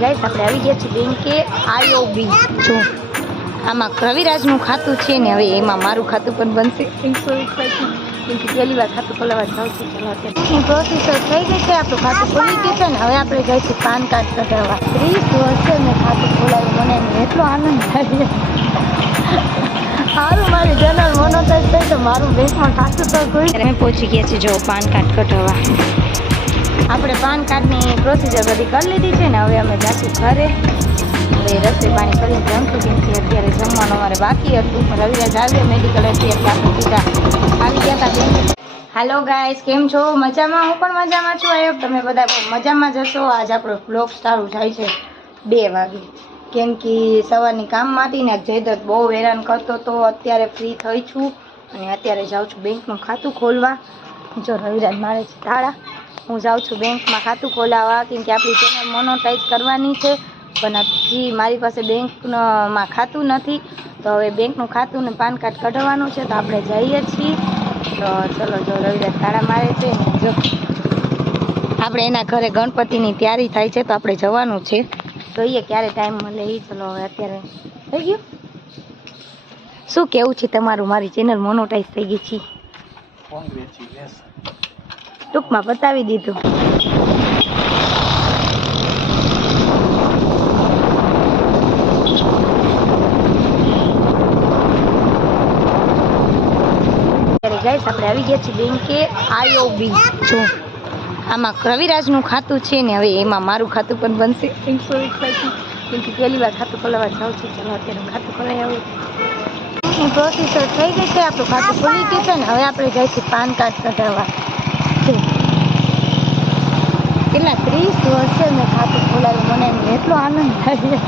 Guys આપણે આવી ગયા છીએ બેંકે આઈઓબી. જો, આમાં રવિરાજનું ખાતું છે ને હવે એમાં મારું ખાતું પણ બનશે. સો એક્સાઇટિંગ કેમ કે પહેલી વાર ખાતું ખોલાવવા જાઉં છું, ચલો થઈ ગઈ છે, આપણું ખાતું ખોલી ગયું છે ને હવે આપણે જઈશું પાન કાર્ડ કઢાવવા ત્રીસ વર્ષે મેં ખાતું ખોલાવ્યું, મને આનંદ થાય સારું મારી જનરલ મોનોટાઈઝ થઈ તો મારું બેંકમાં ખાતું તો કોઈ અમે પહોંચી ગયા છીએ, જો પાન કાર્ડ કઢાવવા. આપણે પાન કાર્ડની પ્રોસિજર બધી કરી લીધી છે ને હવે અમે જાશું ઘરે. હવે રસોઈ પાણી કરીને જમશું, કેમ કે અત્યારે જમવાનું અમારે બાકી હતું. રવિરાજ આવ્યો મેડિકલ હતી, એટલે આપણે સીધા આવી ગયા હતા હાલો ગાઈસ કેમ છો? મજામાં? હું પણ મજામાં છું આયો તમે બધા મજામાં જશો આજ આપણો બ્લોગ સારું થાય છે બે વાગે. કેમ કે સવારની કામમાંથી ને જયદત્ત બહુ હેરાન કરતો તો અત્યારે ફ્રી થઈ છું. અને અત્યારે જાઉં છું બેંકનું ખાતું ખોલવા. જો રવિરાજ મારે છે તાળા. હું જાઉં છું બેંકમાં ખાતું ખોલાવવા કેમ કે આપણી ચેનલ મોનોટાઈઝ કરવાની છે. પણ હજી મારી પાસે બેંકમાં ખાતું નથી. તો હવે બેંકનું ખાતું ને પાન કાર્ડ કઢાવવાનું છે તો આપણે જઈએ છીએ. તો ચલો, જો રવિદાસ તાળા મારે છે જો. આપણે એના ઘરે ગણપતિની તૈયારી થાય છે તો આપણે જવાનું છે. જોઈએ ક્યારે ટાઈમ મળે એ ચલો, હવે અત્યારે થઈ ગયું. શું કેવું છે તમારું? મારી ચેનલ મોનોટાઈઝ થઈ ગઈ છે. ટૂંકમાં બતાવી દીધું. ગાઈસ આપણે આવી ગયા છીએ બેંકે આઈઓબી જો આમાં રવિરાજનું ખાતું છે ને હવે એમાં મારું ખાતું પણ બનશે. એમ સો કેમ કે પહેલી વાર ખાતું ખોલાવવા જાઉં છું ચલો અત્યારે ખાતું ખોલાવી આવું. પ્રોસેસર થઈ ગઈ છે આપણું ખાતું ખોલી ગયું છે ને હવે આપણે જઈશું પાન કાર્ડ કઢાવવા જો કેટલા ત્રીસ વર્ષે મેં ખાતું ખોલાવ્યું મને એટલો આનંદ થાય.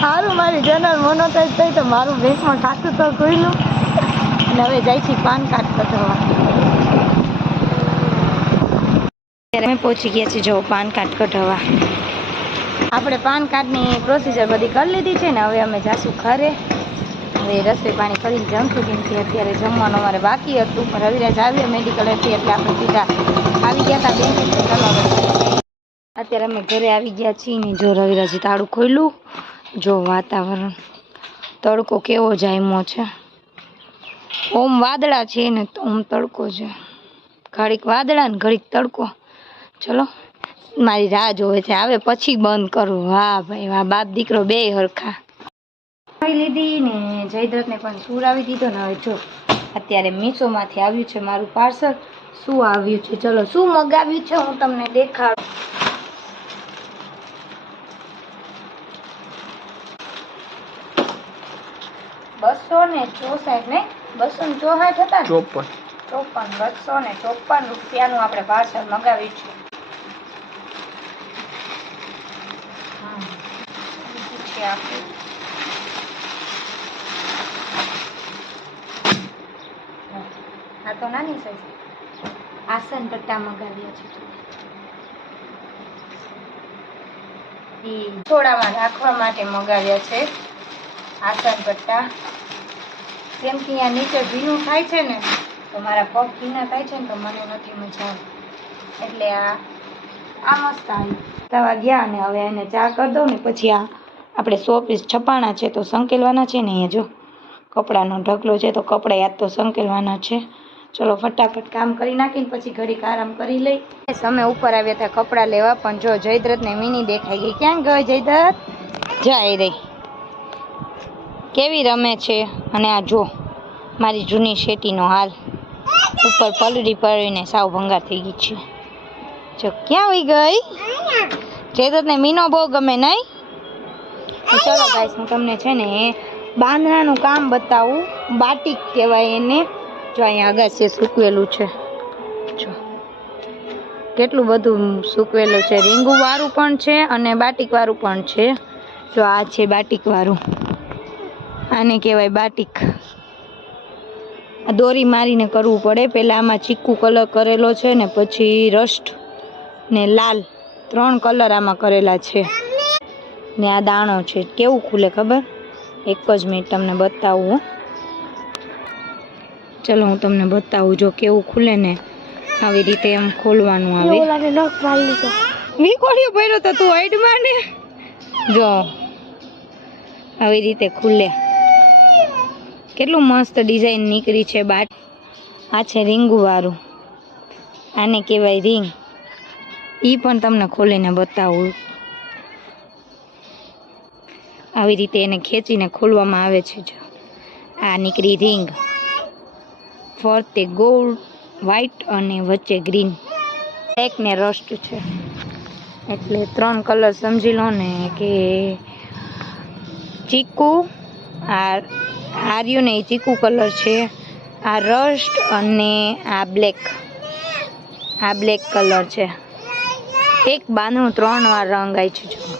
સારું મારી જનરલ મોનોટાઈઝ થઈ તો મારું બેંકમાં ખાતું તો ખુલ્યું. અને હવે જાય છે પાન કાર્ડ કઢાવવા ત્યારે અમે પહોંચી ગયા છીએ જો પાન કાર્ડ કઢાવવા. આપણે પાન કાર્ડની પ્રોસિજર બધી કરી લીધી છે ને હવે અમે જાશું ઘરે. હવે રસોઈ પાણી કરીને જમશું, કેમ અત્યારે જમવાનું અમારે બાકી હતું. પણ રવિરાજ આવ્યો મેડિકલ હતી, એટલે આપણે સીધા આવી ગયા હતા બેન. અત્યારે અમે ઘરે આવી ગયા છીએ ને જો રવિરાજે તાળું ખોલ્યું, જો વાતાવરણ, તડકો કેવો જામ્યો છે. ઓમ વાદળા છે ને ઓમ તડકો છે. ઘડીક વાદળા ને ઘડીક તડકો. ચલો, મારી રાહ જોવે છે. આવે પછી બંધ કરું. વાહ ભાઈ, વાહ, બાપ દીકરો બે હરખા લીધી ને જયદ્રથને પણ સુરાવી દીધો ને હવે જો અત્યારે મીશોમાંથી આવ્યું છે મારું પાર્સલ. શું આવ્યું છે? ચલો શું મગાવ્યું છે હું તમને દેખાડું. બસો ને ચોસાઠ ને બસો ને ચોસાઠ હતા ચોપન. ચોપન બસો ને ચોપન રૂપિયાનું આપણે પાર્સલ મગાવ્યું છે આપણું હા. આ તો નાની સાઈઝ આસન પટ્ટા મગાવ્યા છે એ છોડામાં રાખવા માટે મગાવ્યા છે આસન પટ્ટા કેમ કે અહીંયા નીચે ભીનું થાય છે ને, તો મારા પગ ભીના થાય છે ને, તો મને નથી મજા આવે. એટલે આ આ મસ્ત આવ્યું તવા ગયા અને હવે એને ચા કરી દઉં ને પછી આ આપણે સો પીસ છપાણા છે તો સંકેલવાના છે ને અહીંયા જો. કપડાનો ઢગલો છે તો કપડા યાદ તો સંકેલવાના છે. ચલો ફટાફટ કામ કરી નાખીને પછી ઘડીક આરામ કરી લઈ. અમે ઉપર આવ્યા હતા કપડાં લેવા, પણ જો જયદ્રથ ને મીની દેખાઈ ગઈ. ક્યાં ગઈ જયદ્રથ? જાય રહી કેવી રમે છે? અને આ જો, મારી જૂની શેટીનો હાલ. ઉપર પલડી પડીને સાવ ભંગાર થઈ ગઈ છે. જો, ક્યાં આવી ગઈ? જયદત્તને મીનો બહુ ગમે નહીં? ચલો ગાઈસ, હું તમને છે ને બાંધણાનું કામ બતાવું. બાટિક કહેવાય એને. જો અહીંયા અગાસી સૂકવેલું છે, જો. કેટલું બધું સૂકવેલું છે. રીંગુંવાળું પણ છે અને બાટિકવાળું પણ છે. જો આ છે બાટિકવાળું. આને કહેવાય બાટિક. આ દોરી મારીને કરવું પડે. પહેલાં આમાં ચીકુ કલર કરેલો છે ને પછી રસ્ટ ને લાલ. ત્રણ કલર આમાં કરેલા છે. ને આ દાણો છે. કેવું ખુલે ખબર? એક જ મિનિટ તમને બતાવું. ચલો હું તમને બતાવું જો કેવું ખુલે ને આવી રીતે એમ ખોલવાનું આવે. વીકોળિયો ભર્યો તો તું હાઈડમાં ને? જો આવી રીતે ખુલે. કેટલું મસ્ત ડિઝાઇન નીકળી છે બાટ આ છે રીંગુવાળું આને કહેવાય રીંગ. એ પણ તમને ખોલીને બતાવું. આવી રીતે એને ખેંચીને ખોલવામાં આવે છે જો. આ નીકળી રીંગ. ફરતે ગોલ્ડ વ્હાઈટ અને વચ્ચે ગ્રીન બ્લેક ને રસ્ટ છે. એટલે ત્રણ કલર સમજી લો ને કે ચીકુ, આ આર્યું ને ચીકુ કલર છે. આ રસ્ટ અને આ બ્લેક આ બ્લેક કલર છે. એક બાંધણું ત્રણ વાર રંગ આવી છે જો.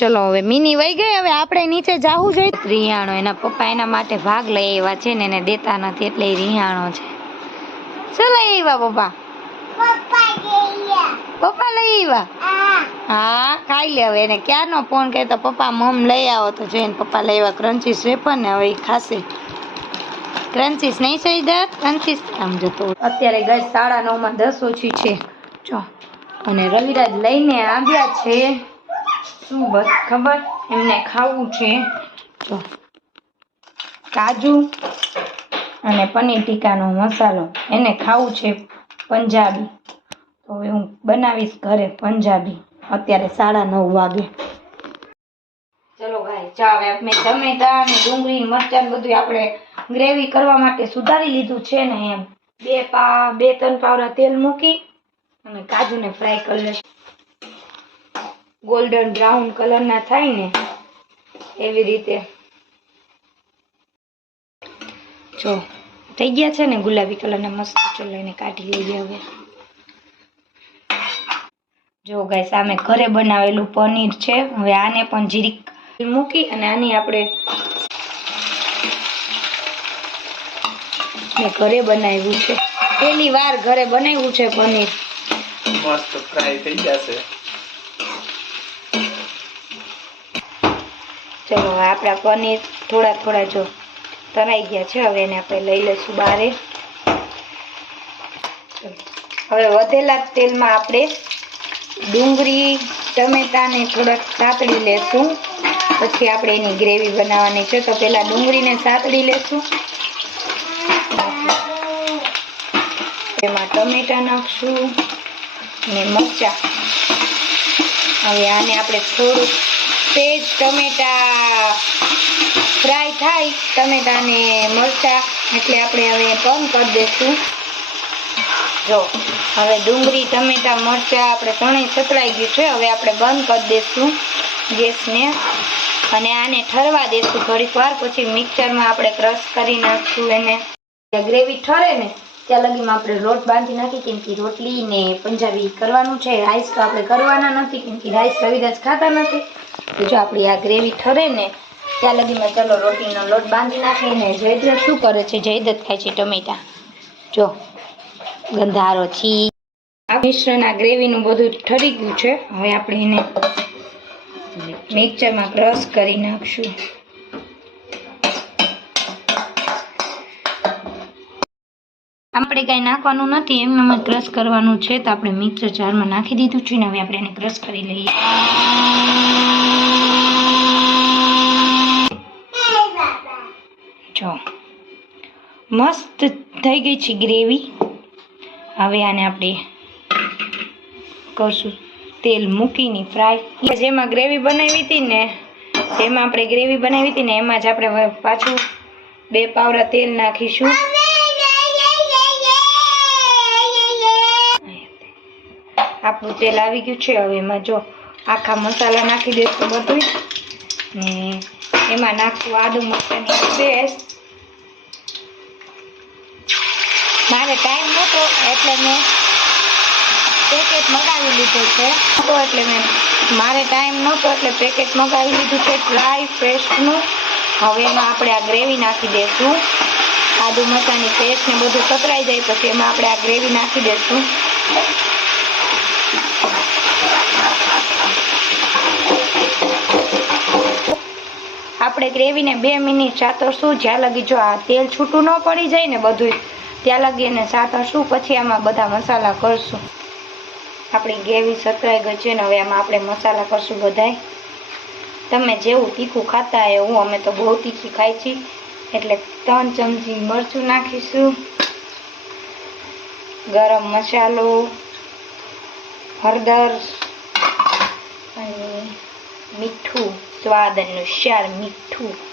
ચલો, હવે મિની વહી ગઈ, હવે આપણે નીચે જાવું જોઈએ રિહાણો એના પપ્પા એના માટે ભાગ લઈ આવ્યા છે ને એને દેતા નથી, એટલે રિહાણો છે. શું લઈ આવ્યા પપ્પા? પપ્પા લઈ આવ્યા? હા, ખાઈ લે હવે, એને ક્યારનો ફોન તો પપ્પા મમ લઈ આવો તો જોઈને પપ્પા લઈ આવ્યા ક્રન્ચીસ વેફર ને હવે ખાશે. ક્રન્ચીસ નહીં સહી દે ક્રન્ચીસ આમ જતો અત્યારે ગઈ સાડા નવમાં દસ ઓછી છે. ચો અને રવિરાજ લઈને આવ્યા છે. શું બસ? ખબર? એમને ખાવું છે. જો. કાજુ અને પનીર ટીકાનો મસાલો. એને ખાવું છે પંજાબી. તો હવે હું બનાવીશ ઘરે પંજાબી. અત્યારે સાડા નવ વાગે. ચલો ભાઈ ચા હવે. મેં ટમેટા અને ડુંગળી, મરચાં બધું આપણે ગ્રેવી કરવા માટે સુધારી લીધું છે ને એમ. બે પા, બે ત્રણ પાવડા તેલ મૂકી અને કાજુને ફ્રાય કરી લઈશ. ગોલ્ડન બ્રાઉન કલરના થાય ને, એવી રીતે. જો, થઈ ગયા છે ને ગુલાબી કલરના મસ્ત ચલો કાઢી લઈએ હવે. જો ગાય સામે ઘરે બનાવેલું પનીર છે. હવે આને પણ જીરીક મૂકી અને આની આપણે ઘરે બનાવ્યું છે. પહેલી વાર ઘરે બનાવ્યું છે પનીર. મસ્ત ફ્રાય થઈ જશે. ચલો આપણા પનીર થોડા થોડા જો તરાઈ ગયા છે. હવે એને આપણે લઈ લઈશું બારે હવે વધેલા તેલમાં આપણે ડુંગળી, ટમેટાને થોડાક સાતળી લેશું. પછી આપણે એની ગ્રેવી બનાવવાની છે. તો પહેલાં ડુંગળીને સાતળી લેશું. એમાં ટમેટા નાખશું ને મરચાં. હવે આને આપણે થોડુંક તેજ, ટમેટા ફ્રાય થાય ટમેટા ને એટલે આપણે હવે બંધ કરી દઈશું. જો, હવે ડુંગળી, ટમેટા, મરચાં આપણે ત્રણેય સતળાઈ ગયું છે, હવે આપણે બંધ કરી દઈશું ગેસને. અને આને ઠરવા દઈશું ઘડીક વાર, પછી મિક્સરમાં આપણે ક્રશ કરી નાખશું એને. ગ્રેવી ઠરે ને, ત્યાં લગીમાં આપણે રોટ બાંધી નાખી, કેમ કે રોટલી ને પંજાબી કરવાનું છે રાઈસ તો આપણે કરવાના નથી, કેમ કે રાઈસ રવિદાસ ખાતા નથી. જો આપણી આ ગ્રેવી ઠરે ને, ત્યાં લગીમાં ચલો રોટીનો લોટ બાંધી નાખીને જયદ્રથ શું કરે છે? જયદત્ત ખાય છે ટમેટા. જો, ગંધારો છી. આ મિશ્રણ ગ્રેવીનું બધું ઠરી ગયું છે. હવે આપણે એને મિક્સરમાં ક્રશ કરી નાખશું. આપણે કાંઈ નાખવાનું નથી એમને ક્રશ કરવાનું છે તો આપણે મિક્સર જારમાં નાખી દીધું છે ને, હવે આપણે એને ક્રશ કરી લઈએ. મસ્ત થઈ ગઈ છે ગ્રેવી. હવે આને આપણે કરશું તેલ મૂકીને ફ્રાય જેમાં ગ્રેવી બનાવી હતી ને જેમાં આપણે ગ્રેવી બનાવી હતી ને, એમાં જ આપણે પાછું બે પાવડા તેલ નાખીશું. આપણું તેલ આવી ગયું છે. હવે એમાં જો આખા મસાલા નાખી દેશું બધું ને એમાં નાખશું આદુ મરચાંની પેસ્ટ. મારે ટાઈમ નહોતો એટલે મેં પેકેટ મગાવી લીધું છે. તો એટલે મેં મારે ટાઈમ નહોતો એટલે પેકેટ મગાવી લીધું છે ડ્રાય પેસ્ટનું હવે એમાં આપણે આ ગ્રેવી નાખી દઈશું આદુ મરચાંની પેસ્ટ ને બધું સતરાઈ જાય પછી એમાં આપણે આ ગ્રેવી નાખી દઈશું આપણે ગ્રેવીને બે મિનિટ ચાતરશું. જ્યાં લગી જો આ તેલ છૂટું ન પડી જાય ને બધું ત્યાં લગી એને ચાતરશું પછી આમાં બધા મસાલા કરશું. આપણી ગ્રેવી સતરાઈ ગઈ છે ને હવે આમાં આપણે મસાલા કરશું બધાય. તમે જેવું તીખું ખાતા એવું, અમે તો બહુ તીખી ખાઈ છીએ. એટલે ત્રણ ચમચી મરચું નાખીશું. ગરમ મસાલો, હળદર અને મીઠું સ્વાદ અનુસાર મીઠું.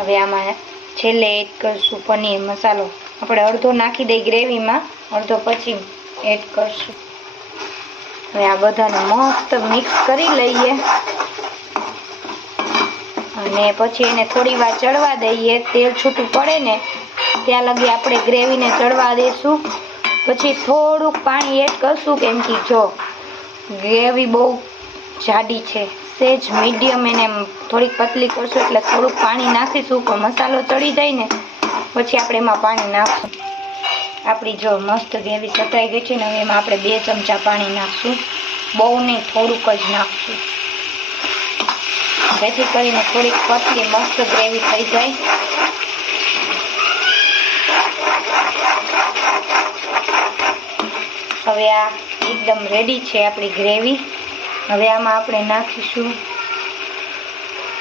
હવે આમાં છેલ્લે એડ કરશું પનીર મસાલો. આપણે અડધો નાખી દઈ ગ્રેવીમાં, અડધો પછી એડ કરશું. હવે આ બધાને મસ્ત મિક્સ કરી લઈએ. અને પછી એને થોડી વાર ચડવા દઈએ. તેલ છૂટું પડે ને ત્યાં લગી આપણે ગ્રેવીને ચડવા દઈશું પછી થોડુંક પાણી એડ કરશું કેમ કે જો ગ્રેવી બહુ જાડી છે. સેજ મીડિયમ એને થોડીક પતલી કરશું એટલે થોડુંક પાણી નાખીશું પણ મસાલો ચડી જાય ને પછી આપણે એમાં પાણી નાખશું. આપણી જો મસ્ત ગ્રેવી સતરાઈ ગઈ છે ને એમાં આપણે બે ચમચા પાણી નાખશું. બહુ નહીં થોડુંક જ નાખશું. જેથી કરીને થોડીક પતલી મસ્ત ગ્રેવી થઈ જાય. હવે આ એકદમ રેડી છે આપણી ગ્રેવી. હવે આમાં આપણે નાખીશું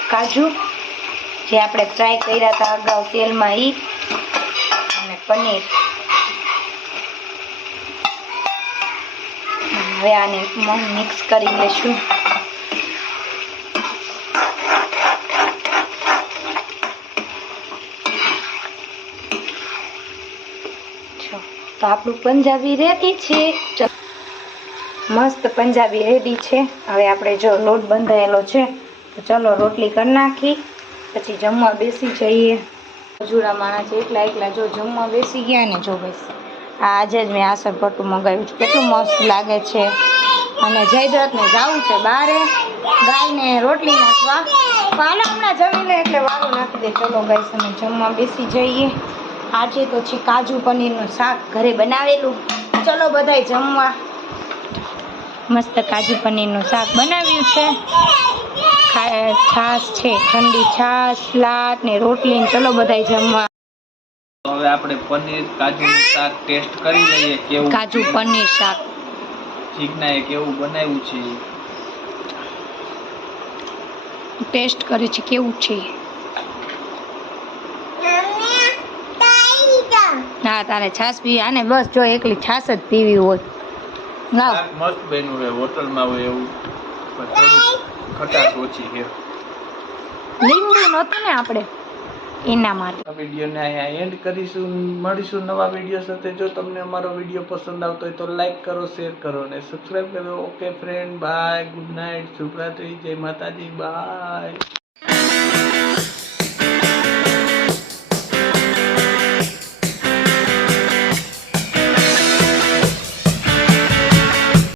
કાજુ, જે આપણે ફ્રાય કર્યા હતા અગાઉ તેલમાં ઈ અને પનીર હવે આને મિક્સ કરી લેશું તો આપણું પંજાબી રેડી છે. મસ્ત પંજાબી રેડી છે. હવે આપણે જો લોટ બંધાયેલો છે, તો ચલો રોટલી કરી નાખી, પછી જમવા બેસી જઈએ. મજૂરા માણસ એકલા એકલા જો જમવા બેસી ગયા ને, જો બસ. આ આજે જ મેં આસર પટ્ટું મંગાવ્યું છે. કેટલું મસ્ત લાગે છે. અને જયદ્રથને જવું છે બારે. ગાયને રોટલી નાખવા. પાલા હમણાં જમી લે એટલે વારું નાખી દે. ચલો ગાઈસ, અમે જમવા બેસી જઈએ. આજે તો છે કાજુ પનીરનું શાક ઘરે બનાવેલું. ચલો બધાય જમવા. મસ્ત કાજુ પનીરનું શાક બનાવ્યું છે. છાશ છે ઠંડી છાશ લાટ ને રોટલી ને ચલો બધાય જમવા. હવે આપણે પનીર કાજુ શાક ટેસ્ટ કરી લઈએ કેવું કાજુ પનીર શાક. જીજ્ઞાએ કેવું બનાવ્યું છે? ટેસ્ટ કરે છે કેવું છે? ના તારે છાશ પીવી આને બસ જો એકલી છાશ જ પીવી હોય. લાવ મસ્ત બન્યું છે હોટલમાં હોય એવું. ખટાશ ઓછી છે. લીંબુ નહોતું ને આપણે? એના માટે. આ વિડીયોને અહીંયા એન્ડ કરીશું. મળીશું નવા વીડિયો સાથે. જો તમને અમારો વીડિયો પસંદ આવતો હોય તો લાઈક કરો શેર કરો અને સબસ્ક્રાઈબ કરો. Okay friend bye good night શુભરાત્રી. જય માતાજી. બાય